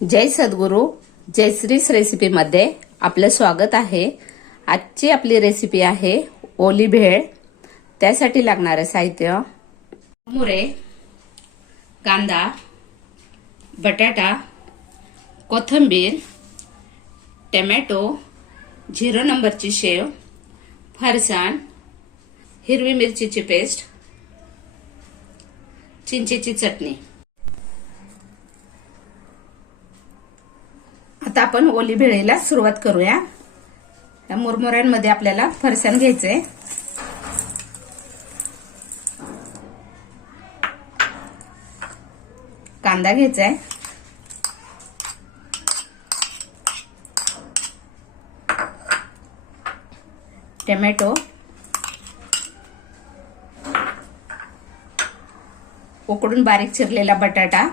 जय सद्गुरू जय श्रीस रेसिपीमध्ये आपलं स्वागत आहे। आजची आपली रेसिपी आहे ओली भेळ। त्यासाठी लागणारे साहित्य: मुरे, कांदा, बटाटा, कोथिंबीर, टोमॅटो, 0 नंबरची शेव, फरसाण, हिरवी मिरचीची पेस्ट, चिंचेची चटणी। आता आपण ओली भेळीला सुरुवात करूया। या मुरमुऱ्यांमध्ये आपल्याला फरसाण घ्यायचे, कांदा घ्यायचा आहे, टोमॅटो, उकडून बारीक चिरलेला बटाटा,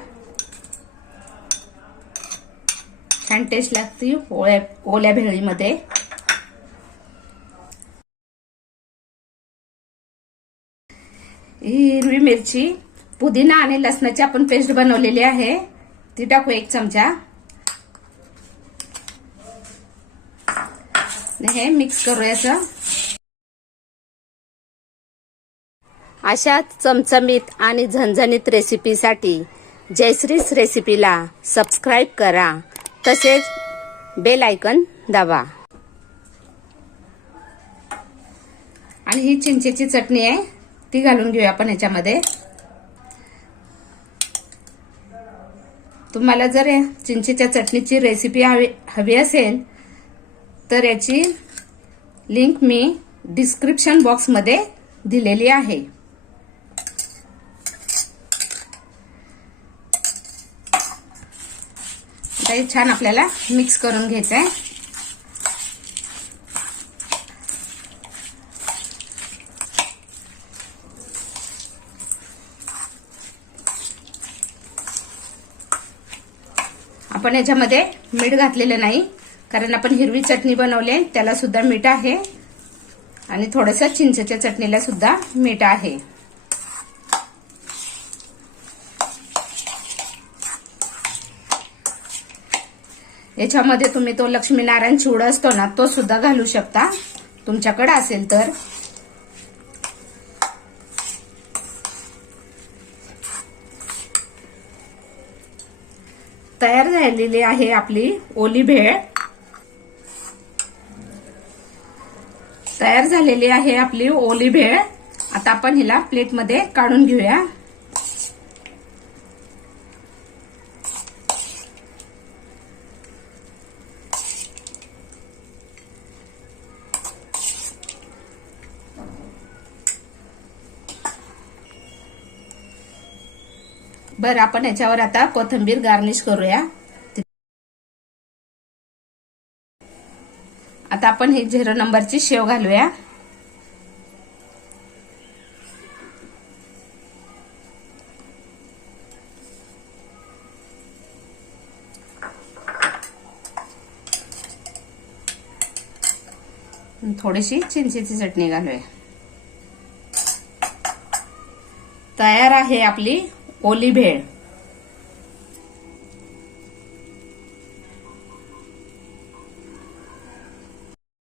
छान टेस्ट लागते ओल्या भेळीमध्ये। हिरवी मिरची, पुदिना आणि लसणाची आपण पेस्ट बनवलेली आहे, ती टाकू 1 चमचा। हे मिक्स करूया। अशा चमचमीत आणि झणझणीत रेसिपीसाठी जयश्रीस रेसिपीला सबस्क्राइब करा, तसेच बेल आयकॉन दाबा। आणि ही चिंचेची चटणी आहे, ती घालून घेऊया आपण याच्यामध्ये। तुम्हाला जर चिंचेच्या चटणीची रेसिपी हवी असेल तर याची लिंक मी डिस्क्रिप्शन बॉक्स मध्ये दिलेली आहे। हे छान आपल्याला मिक्स करून घ्यायचं आहे। आपण याच्यामध्ये मीठ घातलेलं नाही, कारण आपण हिरवी चटणी बनवली, त्याला सुद्धा मीठ आहे आणि थोडंसं चिंचेच्या चटणीला सुद्धा मीठ आहे। याच्यामध्ये तुम्ही तो लक्ष्मीनारायण चिवडा असतो ना, तो सुद्धा घालू शकता तुमच्याकडे असेल तर। तयार झालेली आहे आपली ओली भेळ। तयार झालेली आहे आपली ओली भेळ। आता आपण हिला प्लेटमध्ये काढून घेऊया। बरं, आपण याच्यावर आता कोथिंबीर गार्निश करूया। आता आपण ही 0 नंबरची शेव घालूया। थोडीशी चिंचेची चटणी घालूया। तयार आहे आपली ओली भेळ।